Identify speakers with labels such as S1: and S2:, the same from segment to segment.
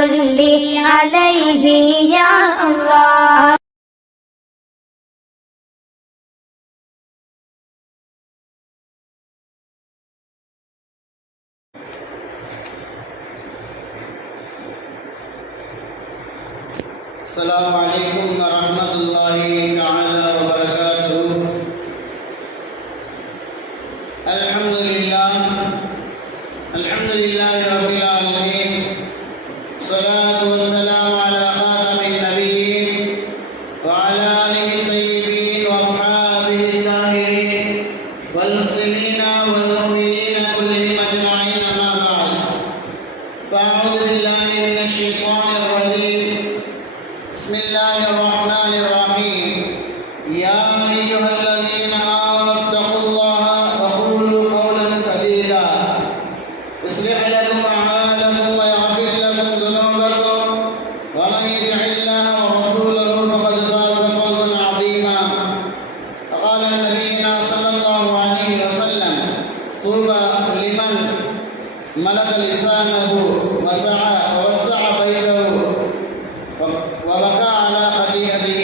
S1: صل عليه يا الله.
S2: والسنين والقمر ali, ali,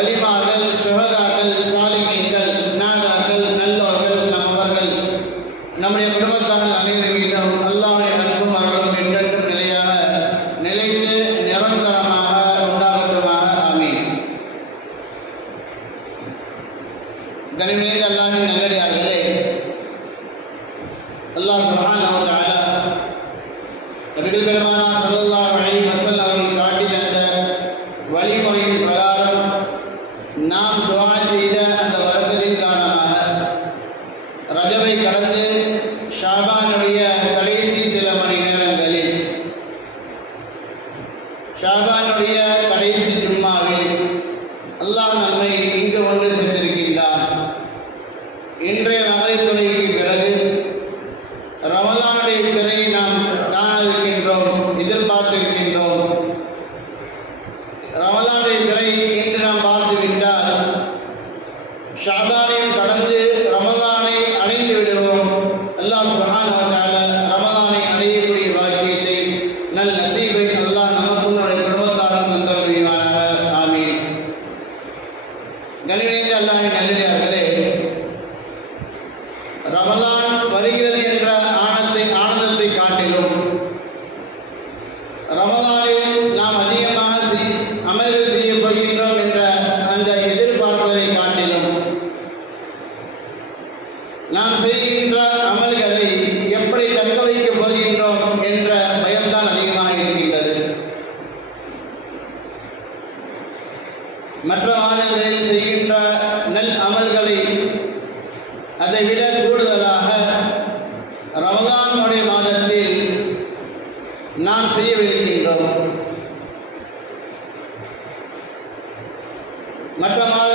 S2: ولما அல்லாவின் நல்லே ரமலான் வருகிறது என்ற ஆனந்தை ஆனந்தத்தை காட்டிலும் Nakamara.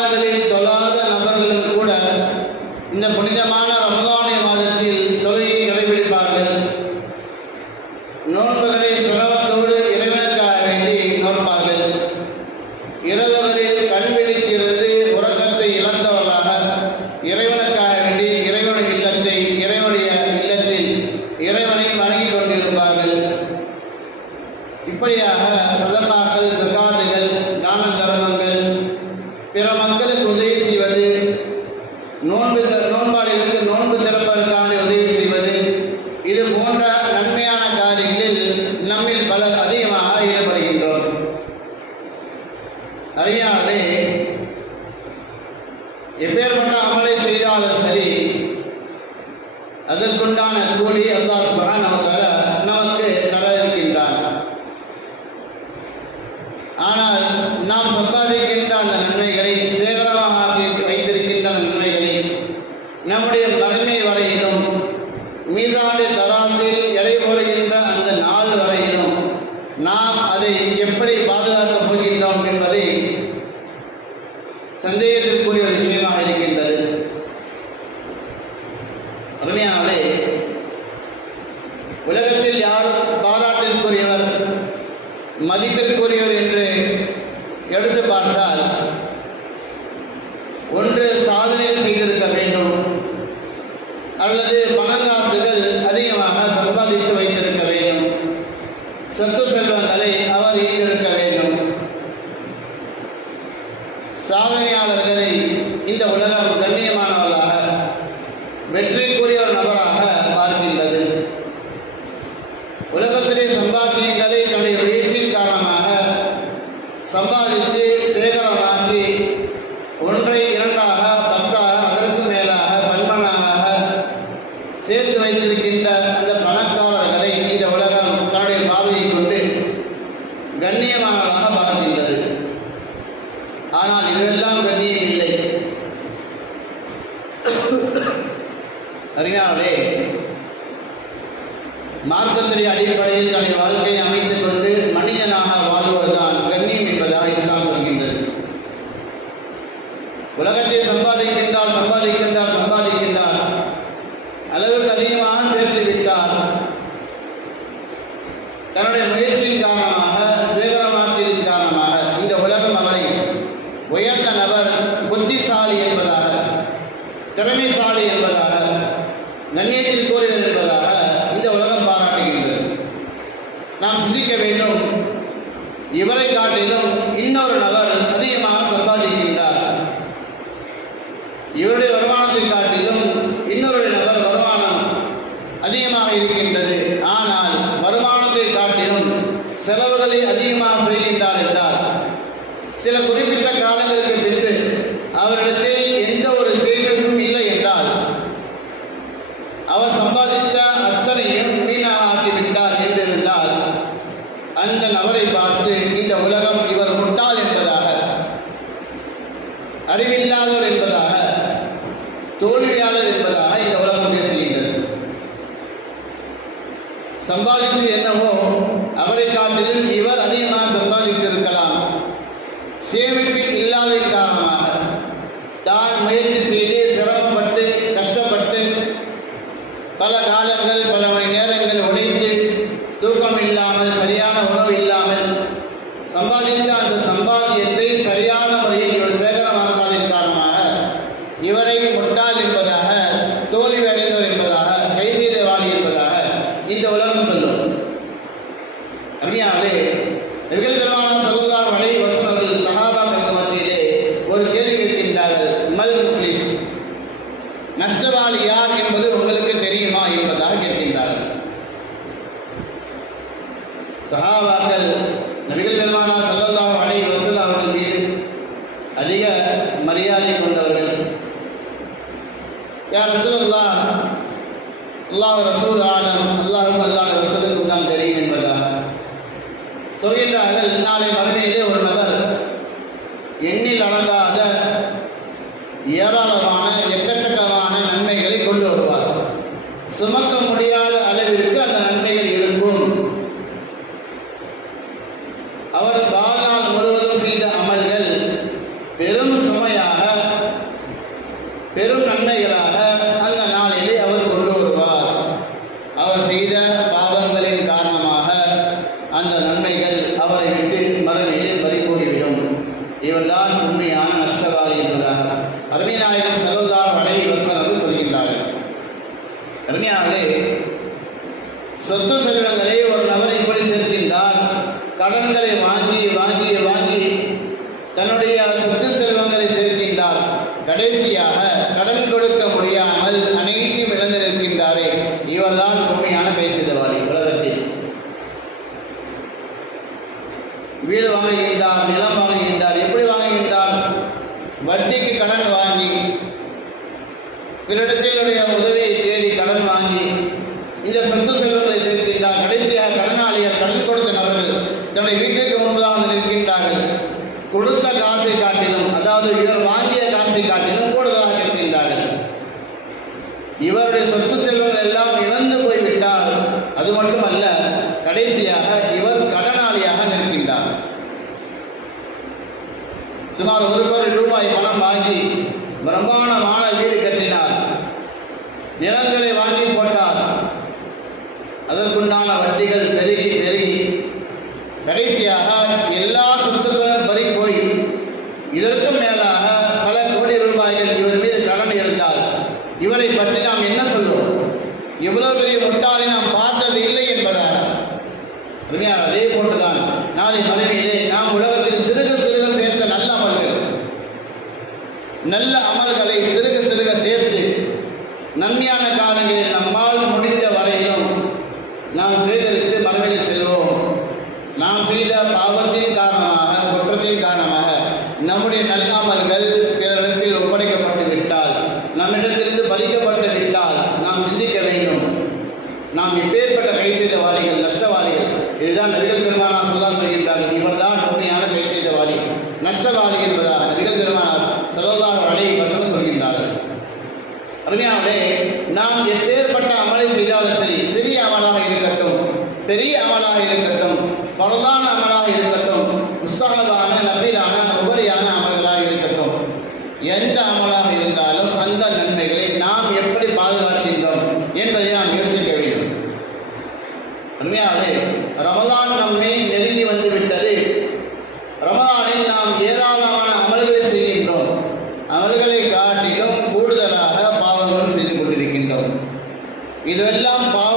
S2: சந்தேகத்திற்கு உலகத்திலே சம்பாத்தியம் தீர்மானம் செய்கின்றார் என்றார். சில குறிப்பிட்ட காலங்களுக்கு பின்பு அவரிடத்தில் எந்த ஒரு செய்திருக்கும் இல்லை என்றால் அவர் சம்பாதித்த அத்தனையும் வீணாக்கிவிட்டார் என்றிருந்தால் அந்த நபரை பார்த்து இந்த உலகம் இவர் முட்டாள் என்பதாக அறிவில்லாதவர் என்பதாக தோல்வியாளர் என்பதாக இந்த உலகம் பேசுகின்றது. சம்பாதித்து பல காலங்கள் பல அதிக மரியாதை கொண்டவர்கள். யார் ரசூல்லா அல்லாஹ் ரசூல் ஆலம் அல்லாஹும் அல்லாஹ் ரசூலுக்கு தான் தெரியும் என்பதா சொல்கின்றார்கள் நாளை மறுமை அந்த நன்மைகள் பிறடத்தினுடைய உதவியை தேடி கடன் வாங்கி இந்த சொத்து செல்வங்களை சேர்க்கின்றார் கடைசியாக கடனாளிகள் கடன் கொடுத்த நபர்கள் தன்னை வீட்டிற்கு முன்பதாக நிற்கின்றார்கள். கொடுத்த காசை காட்டிலும் அதாவது இவர் வாங்கிய காசை காட்டிலும் கூடுதலாக நிற்கின்றார்கள். இவருடைய சொத்து செல்வங்கள் எல்லாம் இழந்து போய்விட்டால் அது மட்டுமல்ல கடைசியாக இவர் கடனாளியாக நிற்கின்றார். சுமார் ஒரு கோடி ரூபாய் பணம் வாங்கி பிரம்மாண்டமான வீடு நிலங்களை வாங்கி போட்டார். அதற்குண்டான வட்டிகள் பெருகி பெருகி. கடைசியாக எல்லா சொத்துக்களும் பறி போய் இதற்கும் மேலாக பல கோடி ரூபாய்கள் இவர் மீது கடன் இருந்தால் இவரை பற்றி நாம் என்ன சொல்வோம்? இவ்வளவு பெரிய முட்டாளை நாம் பார்த்தது இல்லை என்பதாக அதே போன்றுதான். நாளை மனைவி நாம் எப்பேற்பட்ட கை செய்தவாளிகள் நஷ்டவாளிகள் இதுதான் நபிகள் பெருமானார் சொல்லலாம் சொல்கின்றார்கள். இவர் தான் உண்மையான கை செய்தவாளி நஷ்டவாளி என்பதால் நபிகள் பெருமானார் செலவுதான் அலை வசனம் சொல்கின்றார்கள். அருமையானே நாம் எப்பேற்பட்ட அமலை செய்தாலும் சரி சிறிய அமலாக இருக்கட்டும் பெரிய அமலாக இருக்கட்டும் பரதான அவர்களை காட்டிலும் கூடுதலாக பாவங்கள் செய்து கொண்டிருக்கின்றோம். இதுவெல்லாம் பாவ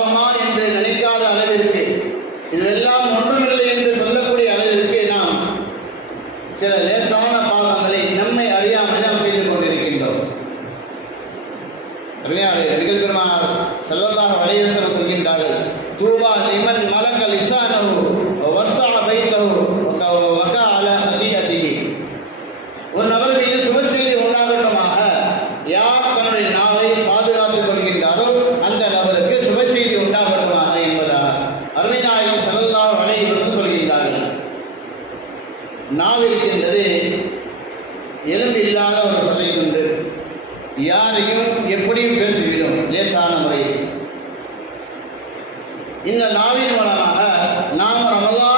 S2: நாவிற்கு என்பது எலும்பு இல்லாத ஒரு சதை உண்டு யாரையும் எப்படியும் பேசிவிடும் லேசான முறையில். இந்த நாவின் மூலமாக நாம் ரமலான்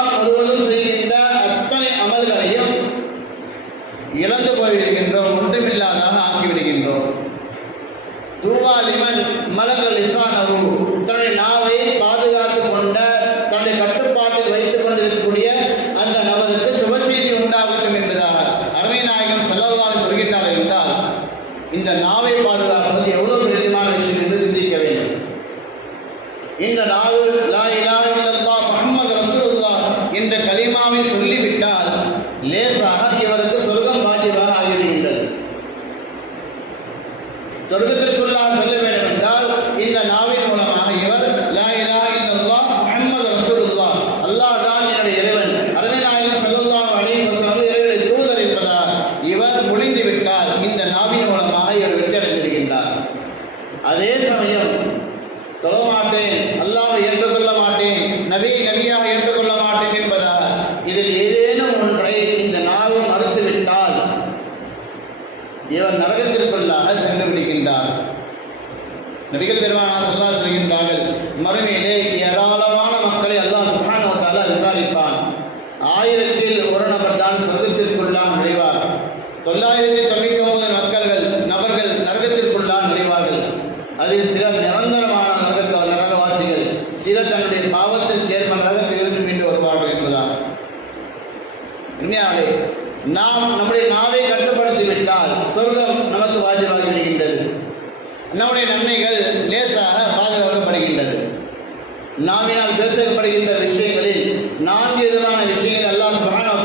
S2: நாவினால் பேசப்படுகின்ற விஷயங்களில் நான்கு விதமான விஷயங்கள் எல்லாம் சுப்ஹானஹு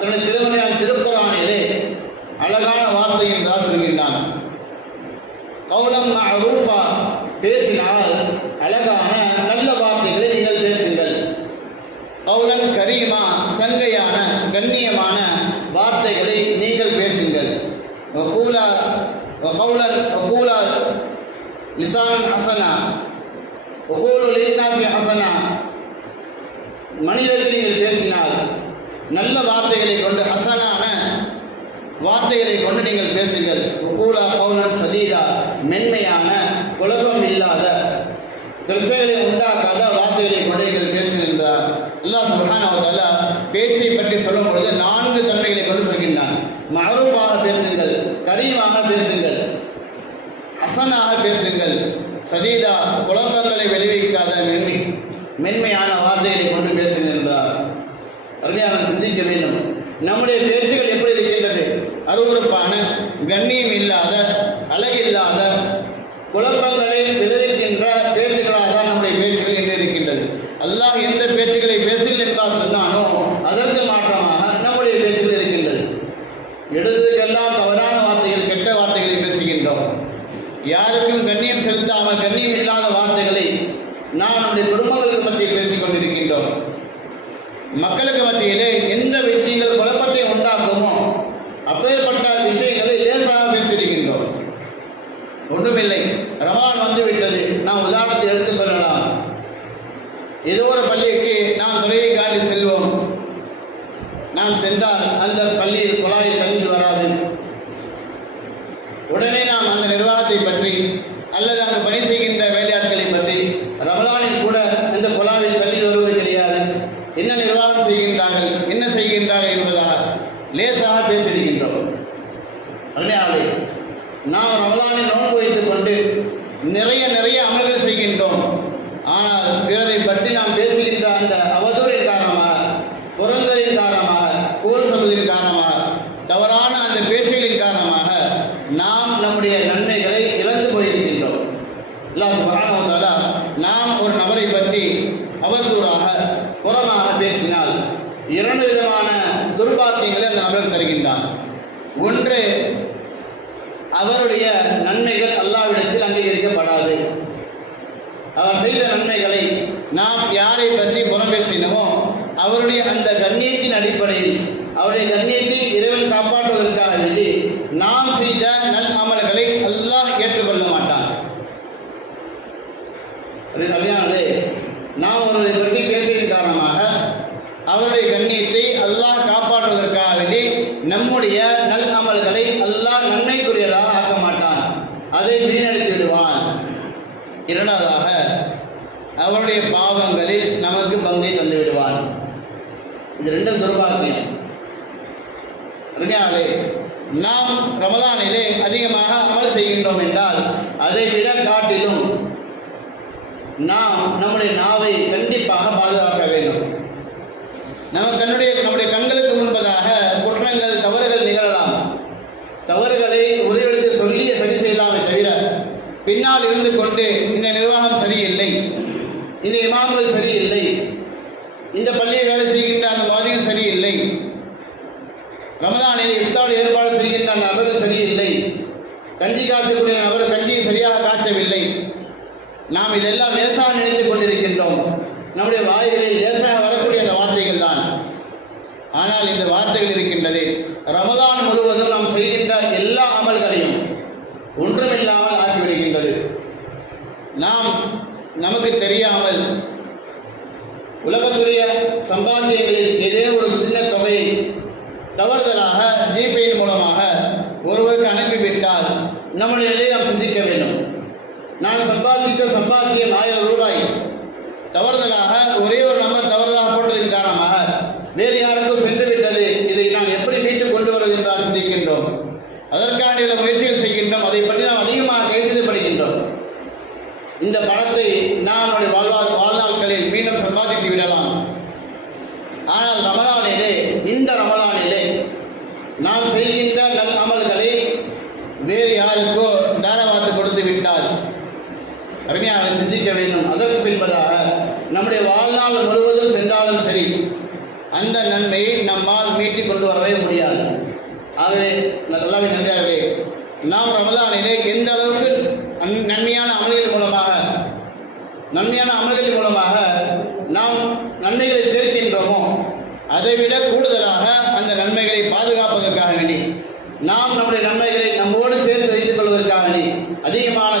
S2: தன்னுடைய திருமணியால் திருக்குறானிலே அழகான வார்த்தையும் தான் சொல்கின்றான் கௌலம் அரூஃபா பேசினால் அழகான நல்ல வார்த்தைகளை நீங்கள் பேசுங்கள். கௌலன் கரீமா சங்கையான கண்ணியமான வார்த்தைகளை நீங்கள் பேசுங்கள். வகூலா வகௌலன் வகூலா லிசான் ஹசனா ஒவ்வொரு ஹசனா. மனிதர்கள் நீங்கள் பேசினால் நல்ல வார்த்தைகளை கொண்டு ஹசனான வார்த்தைகளை கொண்டு நீங்கள் பேசுங்கள். உகூலா கௌலன் சதீதா மென்மையான குழப்பம் இல்லாத பிரச்சனைகளை உண்டாக்காத வார்த்தைகளை கொண்டு நீங்கள் பேசுகின்றார் அல்லாஹ் சுப்ஹானஹு பேச்சை பற்றி சொல்லும் பொழுது நான்கு தன்மைகளை கொண்டு சொல்கின்றான். மஅரூஃபாக பேசுங்கள் கரீமாக பேசுங்கள் ஹசனாக பேசுங்கள். சதீதா குழப்பங்களை விளைவிக்காத மென்மை மென்மையான வார்த்தைகளை கொண்டு பேசுங்கள் என்றார் அருமையாக சிந்திக்க வேண்டும். நம்முடைய பேச்சுகள் எப்படி இருக்கின்றது? அருவறுப்பான கண்ணியம் இல்லாத அழகில்லாத குழப்பங்களை விளைவிக்கின்ற பேச்சுகளாக தான் நம்முடைய பேச்சுகள் என்று இருக்கின்றது. அல்லாஹ் எந்த பேச்சுகளை பேசுங்கள் என்றால் சொன்னானோ அதற்கு மாற்றமாக நம்முடைய பேச்சுகள் இருக்கின்றது எடுத்ததுக்கெல்லாம் தவறான வார்த்தைகள் கெட்ட வார்த்தைகளை பேசுகின்றோம் யாருக்கும் கண்ணியம் செலுத்தாமல் கண்ணியம் இல்லாத வார்த்தைகளை நாம் நம்முடைய குடும்பங்களுக்கு மத்தியில் பேசிக் கொண்டிருக்கின்றோம். மக்களுக்கு மத்தியிலே எந்த விஷயங்கள் குழப்பத்தை உண்டாக்குமோ அப்பேற்பட்ட விஷயங்களை லேசாக பேசியிருக்கின்றோம். ஒன்றுமில்லை ரமான் வந்துவிட்டது. நாம் உதாரணத்தை எடுத்துக்கொள்ளலாம் ஏதோ ஒரு பள்ளிக்கு நாம் துறையை காட்டி செல்வோம். நாம் சென்றால் அந்த பள்ளியில் குழாயில் தண்ணீர் வராது. உடனே நாம் அந்த நிர்வாகத்தை பற்றி அல்லது அந்த பணி செய்கின்ற வேலையாட்களை பற்றி ரமலானில் கூட அந்த குழாவில் தண்ணீர் வருவது கிடையாது என்ன நிர்வாகம் செய்கின்றார்கள் என்ன செய்கின்றார்கள் என்பதாக லேசாக பேசியிருக்கின்றோம் அருமையாளே நாம் ரமலானில் நோன்பு வைத்துக் கொண்டு நிறைய நிறைய அமல்கள் செய்கின்றோம் ஆனால் பிறரை பற்றி நாம் பேசுகின்ற அந்த அவதூறின் காரணமாக புறங்களின் காரணமாக கூறு சொல்வதின் காரணமாக தவறான அந்த பேச்சுகளின் காரணமாக நாம் நம்முடைய நன்மைகளை இழந்து போயிருக்கின்றோம் அல்லாஹ் சுப்ஹானஹு வ தஆலா நாம் ஒரு நபரை பற்றி அவதூறாக புறமாக பேசினால் இரண்டு விதமான துர்பாக்கியங்களை தருகின்றான் ஒன்று அவருடைய நன்மைகள் அல்லாவிடத்தில் அங்கீகரிக்கப்படாது. அவர் செய்த நன்மைகளை நாம் யாரை பற்றி புறம் பேசினோமோ அவருடைய அந்த கண்ணியத்தின் அடிப்படையில் அவருடைய கண்ணியத்தை இறைவன் காப்பாற்றுவதற்காக வேண்டி நாம் செய்த நல் அமல்களை அல்லாஹ் ஏற்றுக்கொள்ள மாட்டான். நாம் ஒருவரை பற்றி பேசி அவருடைய கண்ணியத்தை அல்லாஹ் காப்பாற்றுவதற்காக வேண்டி நம்முடைய நல் அமல்களை அல்லாஹ் நன்மைக்குரியதாக ஆக்க மாட்டான். அதை வீணடித்து விடுவான். இரண்டாவதாக அவருடைய பாவங்களில் நமக்கு பங்கை தந்து விடுவான். இது ரெண்டும் துர்பாக்கியம். ரெண்டாவது நாம் ரமதானிலே அதிகமாக அமல் செய்கின்றோம் என்றால் அதை விட காட்டிலும் நாம் நம்முடைய நாவை கண்டிப்பாக பாதுகாக்க வேண்டும். நம்ம கண்ணுடைய நம்முடைய கண்களுக்கு முன்பதாக குற்றங்கள் தவறுகள் நிகழலாம். தவறுகளை உதவிடுத்து சொல்லிய சரி செய்யலாமே தவிர பின்னால் இருந்து கொண்டு இந்த நிர்வாகம் சரியில்லை இந்த இமாம்கள் சரியில்லை இந்த பள்ளியை வேலை செய்கின்ற அந்த மாதிரிகள் சரியில்லை ரமதானில் இஃப்தார் ஏற்பாடு செய்கின்ற அந்த நபர்கள் சரியில்லை கஞ்சி காய்ச்சக்கூடிய நபர் கஞ்சியை சரியாக காய்ச்சவில்லை. நாம் இதெல்லாம் லேசாக நினைத்துக் கொண்டிருக்கின்றோம். நம்முடைய வாயிலே லேசாக வரக்கூடிய அந்த வார்த்தைகள் தான். ஆனால் இந்த வார்த்தைகள் இருக்கின்றது. ரமதான் முழுவதும் நாம் செய்கின்ற எல்லா அமல்களையும் ஒன்றுமில்லாமல் ஆக்கிவிடுகின்றது. நாம் நமக்கு தெரியாமல் உலகத்துடைய சம்பாத்தியங்களில் ஏதேனும் ஒரு சின்ன தொகையை தவறுதலாக ஜிபேயின் மூலமாக ஒருவருக்கு அனுப்பிவிட்டால் நம்முடைய நிலையை நாம் சிந்திக்க வேண்டும். நான் சம்பாதித்த சம்பாத்தியம் ஆயிரம் ரூபாய். தவறுதலாக ஒரே ஒரு நம்பர் தவறுதலாக போட்டதின் காரணமாக வேறு யாருக்கும் சென்று விட்டது இதை நாம் எப்படி மீட்டு கொண்டு வருவது என்று சிந்திக்கின்றோம். அதற்கான முயற்சிகள் செய்கின்றோம். அதை பற்றி நாம் அதிகமாக கைதுபடுகின்றோம் இந்த படத்தை நாம் நம்முடைய வாழ்வா வாழ்நாட்களில் மீண்டும் சம்பாதித்து விடலாம் ஆனால் ரமலானிலே இந்த ரமலானிலே நாம் செய்கின்ற நல் அமல்களை வேறு யாருக்கோ தானவாத்து கொடுத்து விட்டால் அருமையாக சிந்திக்க வேண்டும் அதற்கு பின்பதாக நம்முடைய வாழ்நாள் முழுவதும் சென்றாலும் சரி அந்த நன்மையை நம்மால் மீட்டி கொண்டு வரவே முடியாது. ஆகவே நல்லாவே நன்றாகவே நாம் ரமலானிலே எந்த அளவுக்கு நன்மையான அமல்கள் மூலமாக நன்மையான அமல்கள் மூலமாக நாம் நன்மைகளை சேர்க்கின்றோமோ அதைவிட கூடுதலாக அந்த நன்மைகளை பாதுகாப்பதற்காக வேண்டி நாம் நம்முடைய நன்மைகளை நம்மோடு சேர்த்து வைத்துக் கொள்வதற்காக வேண்டி அதிகமான